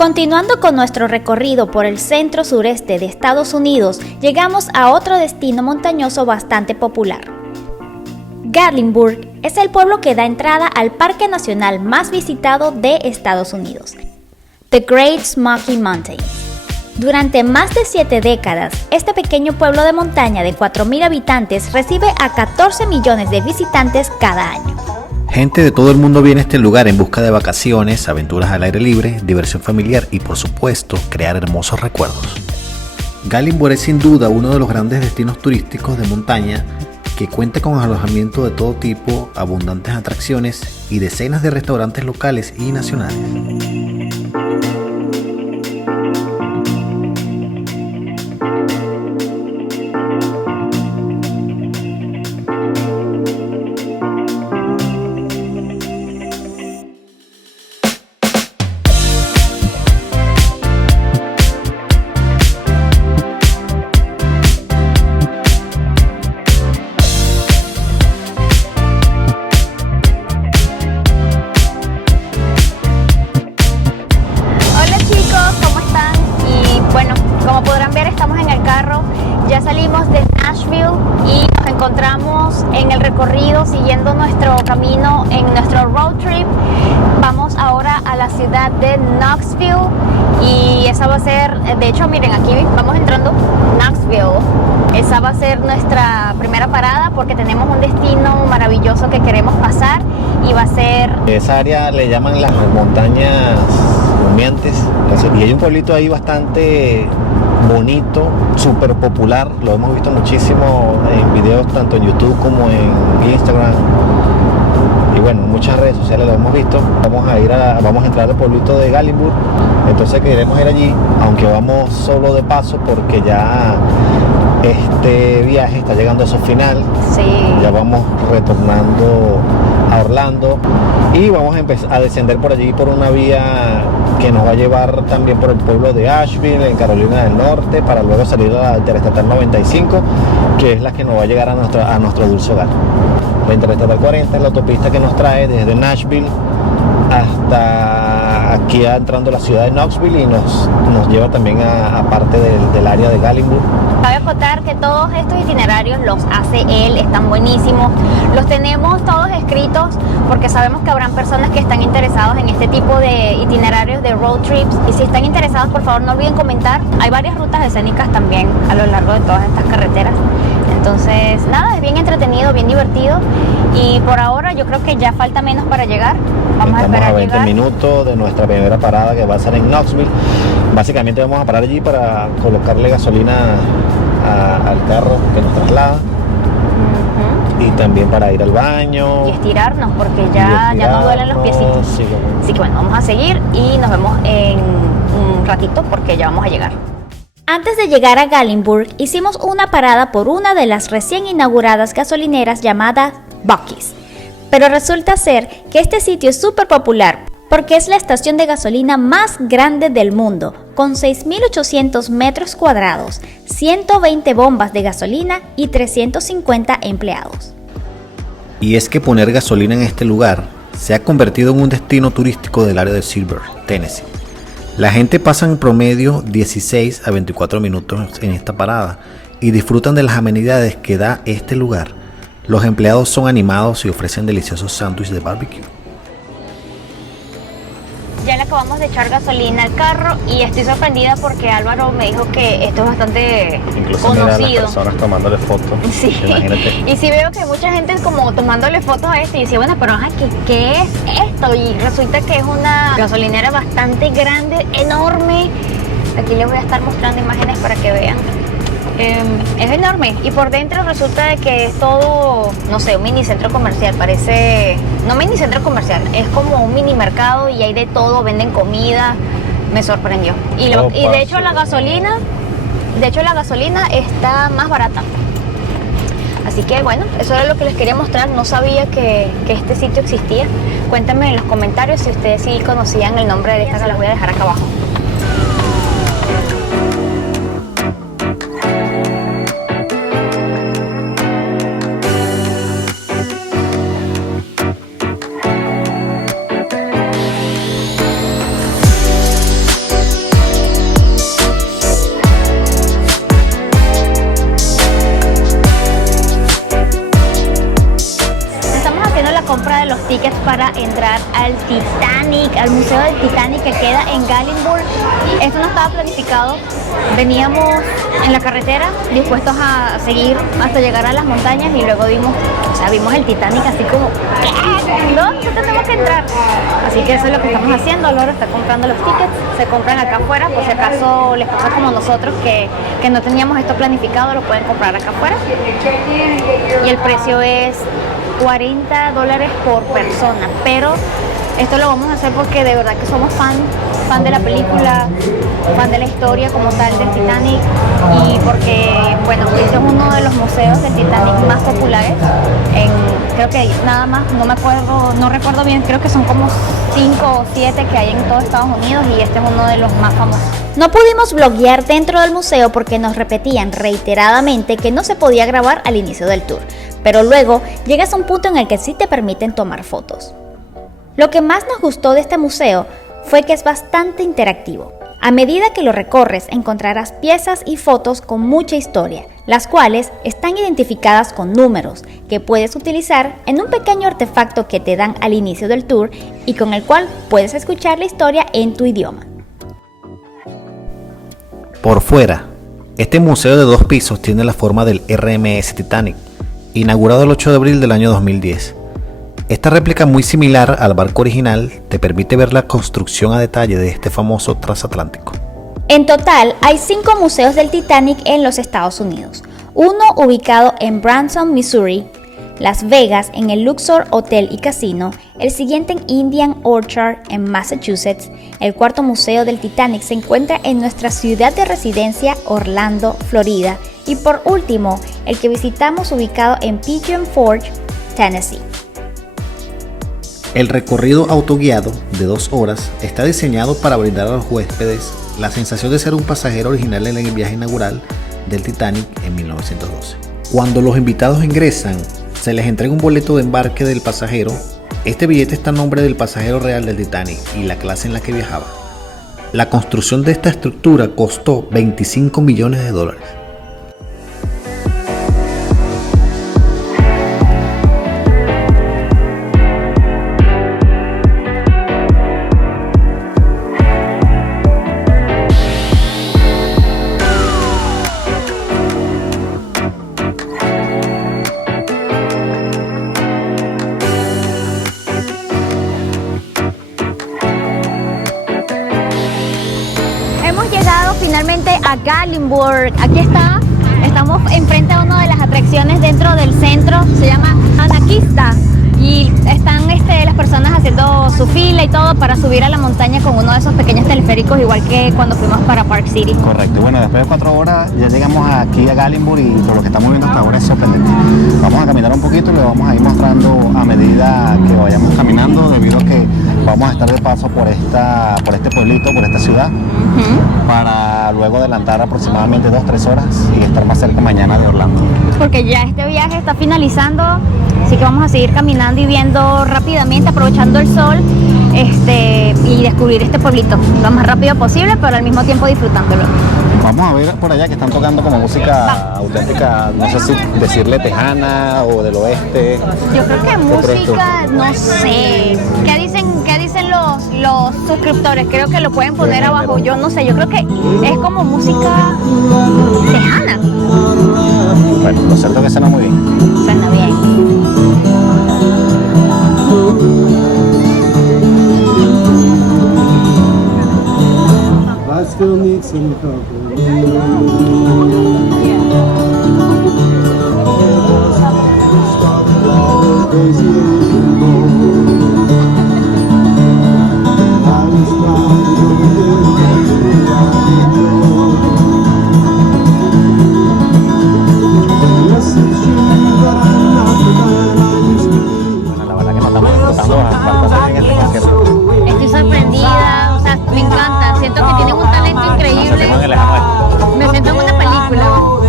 Continuando con nuestro recorrido por el centro-sureste de Estados Unidos, llegamos a otro destino montañoso bastante popular. Gatlinburg es el pueblo que da entrada al parque nacional más visitado de Estados Unidos, The Great Smoky Mountains. Durante más de 7 décadas, este pequeño pueblo de montaña de 4.000 habitantes recibe a 14 millones de visitantes cada año. Gente de todo el mundo viene a este lugar en busca de vacaciones, aventuras al aire libre, diversión familiar y, por supuesto, crear hermosos recuerdos. Gatlinburg es sin duda uno de los grandes destinos turísticos de montaña que cuenta con alojamiento de todo tipo, abundantes atracciones y decenas de restaurantes locales y nacionales. Ya salimos de Nashville y nos encontramos en el recorrido siguiendo nuestro camino en nuestro road trip. Vamos ahora a la ciudad de Knoxville y esa va a ser, de hecho miren aquí vamos entrando Knoxville. Esa va a ser nuestra primera parada porque tenemos un destino maravilloso que queremos pasar y va a ser... Esa área le llaman las montañas humeantes y hay un pueblito ahí bastante bonito, súper popular, lo hemos visto muchísimo en videos tanto en YouTube como en Instagram y bueno, en muchas redes sociales lo hemos visto. Vamos a entrar al pueblito de Gatlinburg, entonces queremos ir allí, aunque vamos solo de paso porque ya este viaje está llegando a su final. Sí. Ya vamos retornando a Orlando y vamos a empezar a descender por allí por una vía que nos va a llevar también por el pueblo de Asheville en Carolina del Norte para luego salir a la Interestatal 95, que es la que nos va a llegar a nuestro dulce hogar. La Interestatal 40 es la autopista que nos trae desde Nashville hasta aquí entrando a la ciudad de Knoxville y nos lleva también a parte del área de Gatlinburg. Cabe acotar que todos estos itinerarios los hace él, están buenísimos, los tenemos todos escritos porque sabemos que habrán personas que están interesados en este tipo de itinerarios de road trips y si están interesados por favor no olviden comentar. Hay varias rutas escénicas también a lo largo de todas estas carreteras, entonces nada, es bien entretenido, bien divertido y por ahora yo creo que ya falta menos para llegar. Vamos a esperar a 20 llegar. minutos de nuestra primera parada que va a ser en Knoxville. Básicamente vamos a parar allí para colocarle gasolina al carro que nos traslada. Y también para ir al baño y estirarnos porque ya nos duelen los piecitos. Sí, bueno. Así que bueno, vamos a seguir y nos vemos en un ratito porque ya vamos a llegar. Antes de llegar a Gatlinburg hicimos una parada por una de las recién inauguradas gasolineras llamada Buc-ee's. Pero resulta ser que este sitio es súper popular porque es la estación de gasolina más grande del mundo, con 6.800 metros cuadrados, 120 bombas de gasolina y 350 empleados. Y es que poner gasolina en este lugar se ha convertido en un destino turístico del área de Silver, Tennessee. La gente pasa en promedio 16 a 24 minutos en esta parada y disfrutan de las amenidades que da este lugar. Los empleados son animados y ofrecen deliciosos sándwiches de barbecue. Ya le acabamos de echar gasolina al carro y estoy sorprendida porque Álvaro me dijo que esto es bastante incluso conocido. Mira las personas tomándole fotos. Sí. Imagínate. Y sí veo que mucha gente como tomándole fotos a esto y dice, bueno, pero ¿qué es esto? Y resulta que es una gasolinera bastante grande, enorme. Aquí les voy a estar mostrando imágenes para que vean. Es enorme y por dentro resulta de que es todo, no sé, un mini centro comercial, parece, no mini centro comercial, es como un mini mercado y hay de todo, venden comida, me sorprendió. Y de hecho la gasolina está más barata. Así que bueno, eso era lo que les quería mostrar, no sabía que este sitio existía. Cuéntenme en los comentarios si ustedes sí conocían el nombre de esta, que las voy a dejar acá abajo. queda en Gatlinburg. Esto no estaba planificado. Veníamos en la carretera dispuestos a seguir hasta llegar a las montañas y luego vimos el Titanic así como, ¿qué? ¿Dónde tenemos que entrar? Así que eso es lo que estamos haciendo. Laura está comprando los tickets, se compran acá afuera, por si acaso les pasa como nosotros que no teníamos esto planificado, lo pueden comprar acá afuera. Y el precio es $40 por persona, pero esto lo vamos a hacer porque de verdad que somos fan de la película, fan de la historia como tal del Titanic, y porque, bueno, este es uno de los museos del Titanic más populares. Creo que nada más, no recuerdo bien, creo que son como 5 o 7 que hay en todo Estados Unidos y este es uno de los más famosos. No pudimos vloguear dentro del museo porque nos repetían reiteradamente que no se podía grabar al inicio del tour, pero luego llegas a un punto en el que sí te permiten tomar fotos. Lo que más nos gustó de este museo fue que es bastante interactivo. A medida que lo recorres encontrarás piezas y fotos con mucha historia, las cuales están identificadas con números que puedes utilizar en un pequeño artefacto que te dan al inicio del tour y con el cual puedes escuchar la historia en tu idioma. Por fuera, este museo de 2 pisos tiene la forma del RMS Titanic, inaugurado el 8 de abril del año 2010. Esta réplica, muy similar al barco original, te permite ver la construcción a detalle de este famoso transatlántico. En total, hay 5 museos del Titanic en los Estados Unidos. Uno ubicado en Branson, Missouri, Las Vegas en el Luxor Hotel y Casino, el siguiente en Indian Orchard en Massachusetts. El cuarto museo del Titanic se encuentra en nuestra ciudad de residencia, Orlando, Florida. Y por último, el que visitamos ubicado en Pigeon Forge, Tennessee. El recorrido autoguiado de 2 horas está diseñado para brindar a los huéspedes la sensación de ser un pasajero original en el viaje inaugural del Titanic en 1912. Cuando los invitados ingresan, se les entrega un boleto de embarque del pasajero. Este billete está a nombre del pasajero real del Titanic y la clase en la que viajaba. La construcción de esta estructura costó $25 millones. Finalmente a Gatlinburg. Aquí estamos enfrente a una de las atracciones dentro del centro, se llama Anarquista, y están las personas haciendo su fila y todo para subir a la montaña con uno de esos pequeños teleféricos, igual que cuando fuimos para Park City. Correcto, y bueno, después de 4 horas ya llegamos aquí a Gatlinburg y todo lo que estamos viendo hasta ahora es sorprendente. Vamos a caminar un poquito y le vamos a ir mostrando a medida que vayamos caminando, debido a que vamos a estar de paso por este pueblito, por esta ciudad, para luego adelantar aproximadamente 2-3 horas y estar más cerca mañana de Orlando. Porque ya este viaje está finalizando, así que vamos a seguir caminando y viendo rápidamente, aprovechando el sol, y descubrir este pueblito lo más rápido posible, pero al mismo tiempo disfrutándolo. Vamos a ver por allá que están tocando como música auténtica, no sé si decirle tejana o del oeste. Yo creo que música, no sé. ¿Qué dicen los suscriptores? Creo que lo pueden poner abajo. Yo no sé, yo creo que es como música tejana. Bueno, lo cierto es que suena muy bien. Suena bien. I still need some company. Bueno, la verdad que nos estamos disfrutando bastante bien este concierto. Estoy sorprendida, o sea, me encanta. Siento que tienen un talento increíble. Nos sentimos en el Ejército. Me siento en una película.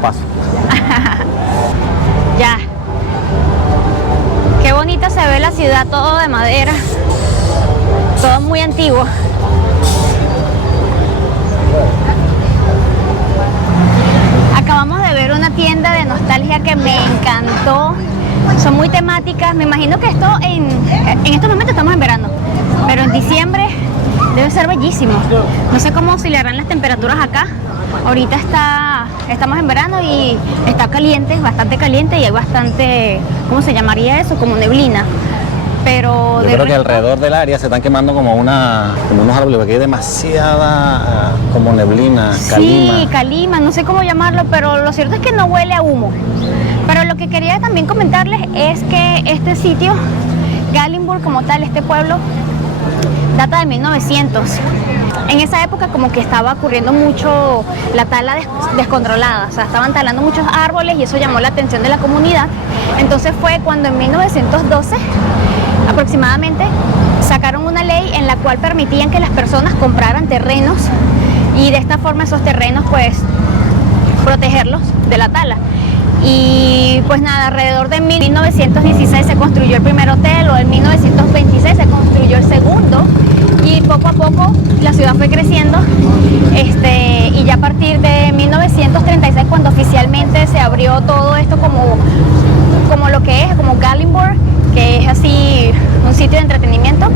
paso. Ya. Qué bonita se ve la ciudad, todo de madera. Todo muy antiguo. Acabamos de ver una tienda de nostalgia que me encantó. Son muy temáticas. Me imagino que esto en estos momentos estamos en verano, pero en diciembre debe ser bellísimo. No sé cómo oscilarán las temperaturas acá. Ahorita estamos en verano y está caliente, bastante caliente, y hay bastante, ¿cómo se llamaría eso? Como neblina. Pero Yo creo que alrededor del área se están quemando como unos árboles, porque hay demasiada como neblina, calima. Sí, calima, no sé cómo llamarlo, pero lo cierto es que no huele a humo. Pero lo que quería también comentarles es que este sitio, Gallenburg como tal, este pueblo, data de 1900. En esa época como que estaba ocurriendo mucho la tala descontrolada, o sea, estaban talando muchos árboles y eso llamó la atención de la comunidad. Entonces fue cuando en 1912 aproximadamente sacaron una ley en la cual permitían que las personas compraran terrenos y de esta forma esos terrenos pues protegerlos de la tala. Y pues nada, alrededor de 1916 se construyó el primer hotel, o en 1926 se construyó el segundo, y poco a poco la ciudad fue creciendo, y ya a partir de 1936, cuando oficialmente se abrió todo esto como lo que es, como Gallenburg, que es así un sitio de entretenimiento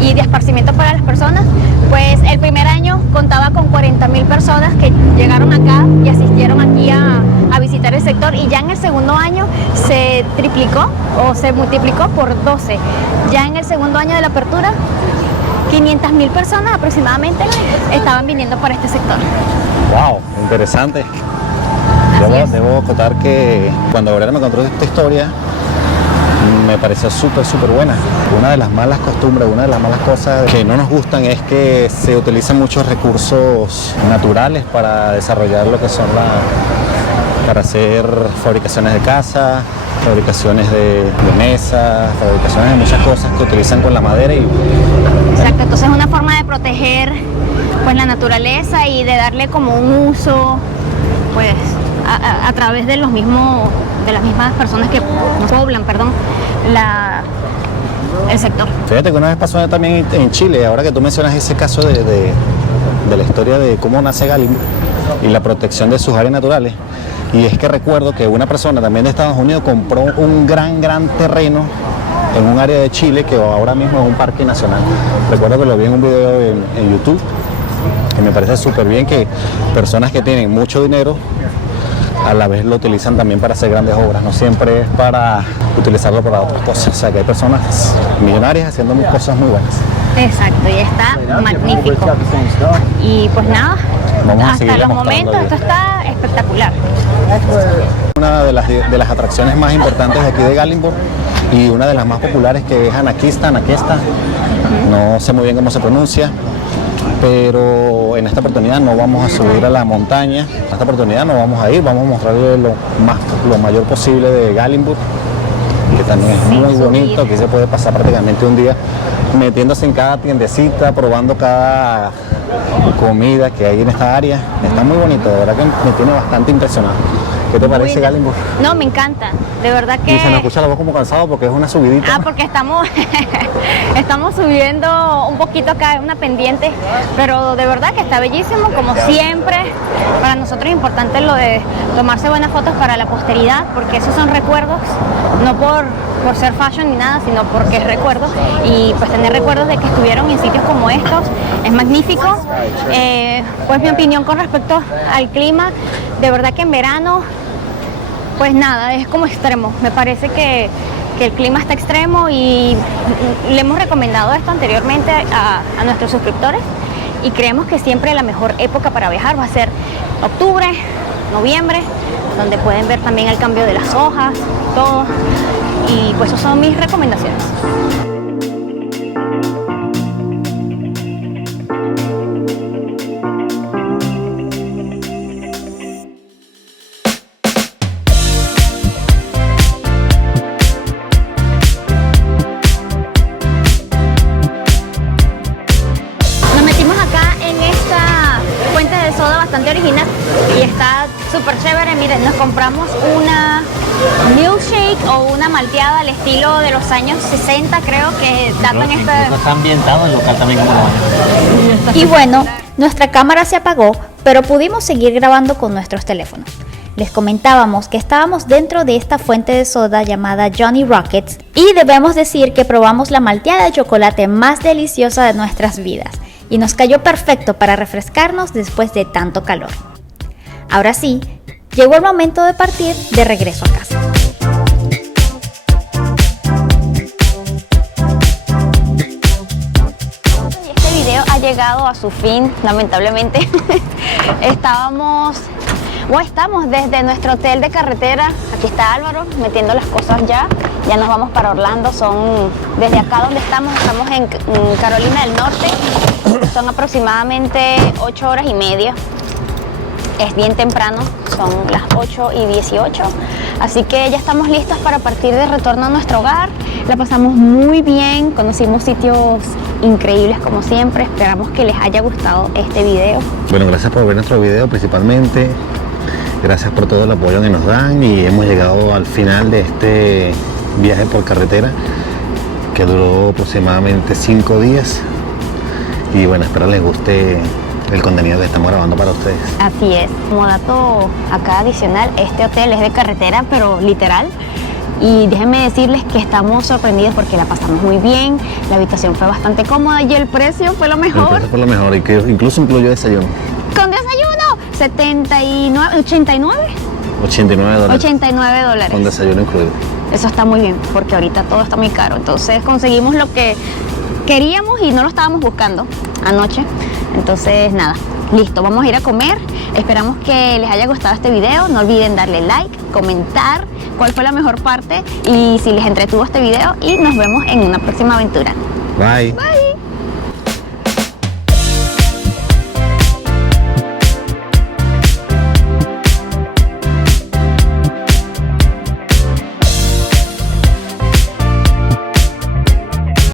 y de esparcimiento para las personas, pues el primer año contaba con 40.000 personas que llegaron acá y asistieron aquí a visitar el sector, y ya en el segundo año se triplicó o se multiplicó por 12. Ya en el segundo año de la apertura, 500.000 personas aproximadamente estaban viniendo para este sector. Wow, interesante. Debo acotar que cuando Aurora me contó esta historia, me pareció súper buena. Una de las malas costumbres, una de las malas cosas que no nos gustan es que se utilizan muchos recursos naturales para desarrollar lo que son para hacer fabricaciones de casa, fabricaciones de mesas, fabricaciones de muchas cosas que utilizan con la madera. Exacto, entonces es una forma de proteger pues la naturaleza y de darle como un uso pues a través de las mismas personas que poblan, el sector. Fíjate que una vez pasó también en Chile, ahora que tú mencionas ese caso de la historia de cómo nace Gallenburg y la protección de sus áreas naturales, y es que recuerdo que una persona también de Estados Unidos compró un gran terreno en un área de Chile que ahora mismo es un parque nacional. Recuerdo que lo vi en un video en YouTube, que me parece súper bien que personas que tienen mucho dinero a la vez lo utilizan también para hacer grandes obras, no siempre es para utilizarlo para otras cosas. O sea que hay personas millonarias haciendo cosas muy buenas. Exacto, y está magnífico. Y pues nada, hasta los momentos esto está espectacular. Una de las atracciones más importantes de aquí de Gallenburg, y una de las más populares, que es Anakista, no sé muy bien cómo se pronuncia, pero en esta oportunidad no vamos a subir a la montaña, en esta oportunidad no vamos a ir, vamos a mostrarle lo mayor posible de Gallenburg, que también es muy bonito. Aquí se puede pasar prácticamente un día metiéndose en cada tiendecita, probando cada comida que hay en esta área. Está muy bonito, de verdad que me tiene bastante impresionado. ¿Qué te parece Gallenburg? No, me encanta, de verdad que... Y se nos escucha la voz como cansado porque es una subidita. Porque estamos subiendo un poquito acá, una pendiente, pero de verdad que está bellísimo, como siempre. Para nosotros es importante lo de tomarse buenas fotos para la posteridad, porque esos son recuerdos, no por ser fashion ni nada, sino porque es recuerdo, y pues tener recuerdos de que estuvieron en sitios como estos es magnífico. Pues mi opinión con respecto al clima, de verdad que en verano pues nada, es como extremo. Me parece que el clima está extremo, y le hemos recomendado esto anteriormente a nuestros suscriptores, y creemos que siempre la mejor época para viajar va a ser octubre, noviembre, donde pueden ver también el cambio de las hojas, todo, y pues esas son mis recomendaciones. Original y está súper chévere. Miren, nos compramos una milkshake o una malteada al estilo de los años 60, creo que datan esta... Está ambientado el local también como Y bueno, nuestra cámara se apagó, pero pudimos seguir grabando con nuestros teléfonos. Les comentábamos que estábamos dentro de esta fuente de soda llamada Johnny Rockets y debemos decir que probamos la malteada de chocolate más deliciosa de nuestras vidas y nos cayó perfecto para refrescarnos después de tanto calor. Ahora sí, llegó el momento de partir de regreso a casa. Este video ha llegado a su fin, lamentablemente. Estamos desde nuestro hotel de carretera. Aquí está Álvaro metiendo las cosas ya. Ya nos vamos para Orlando. Desde acá donde estamos en Carolina del Norte. Son aproximadamente 8 horas y media. Es bien temprano, son las 8:18. Así que ya estamos listos para partir de retorno a nuestro hogar. La pasamos muy bien, conocimos sitios increíbles como siempre. Esperamos que les haya gustado este video. Bueno, gracias por ver nuestro video principalmente. Gracias por todo el apoyo que nos dan y hemos llegado al final de este viaje por carretera que duró aproximadamente 5 días. Y bueno, espero les guste el contenido que estamos grabando para ustedes. Así es. Como dato acá adicional, este hotel es de carretera, pero literal. Y déjenme decirles que estamos sorprendidos porque la pasamos muy bien, la habitación fue bastante cómoda y el precio fue lo El mejor. precio fue lo mejor y que incluso incluyó desayuno. Con desayuno, 89 $89. $89. Con desayuno incluido. Eso está muy bien, porque ahorita todo está muy caro. Entonces conseguimos lo que queríamos y no lo estábamos buscando anoche. Entonces nada, listo, vamos a ir a comer. Esperamos que les haya gustado este video. No olviden darle like, comentar cuál fue la mejor parte y si les entretuvo este video. Y nos vemos en una próxima aventura. Bye. Bye.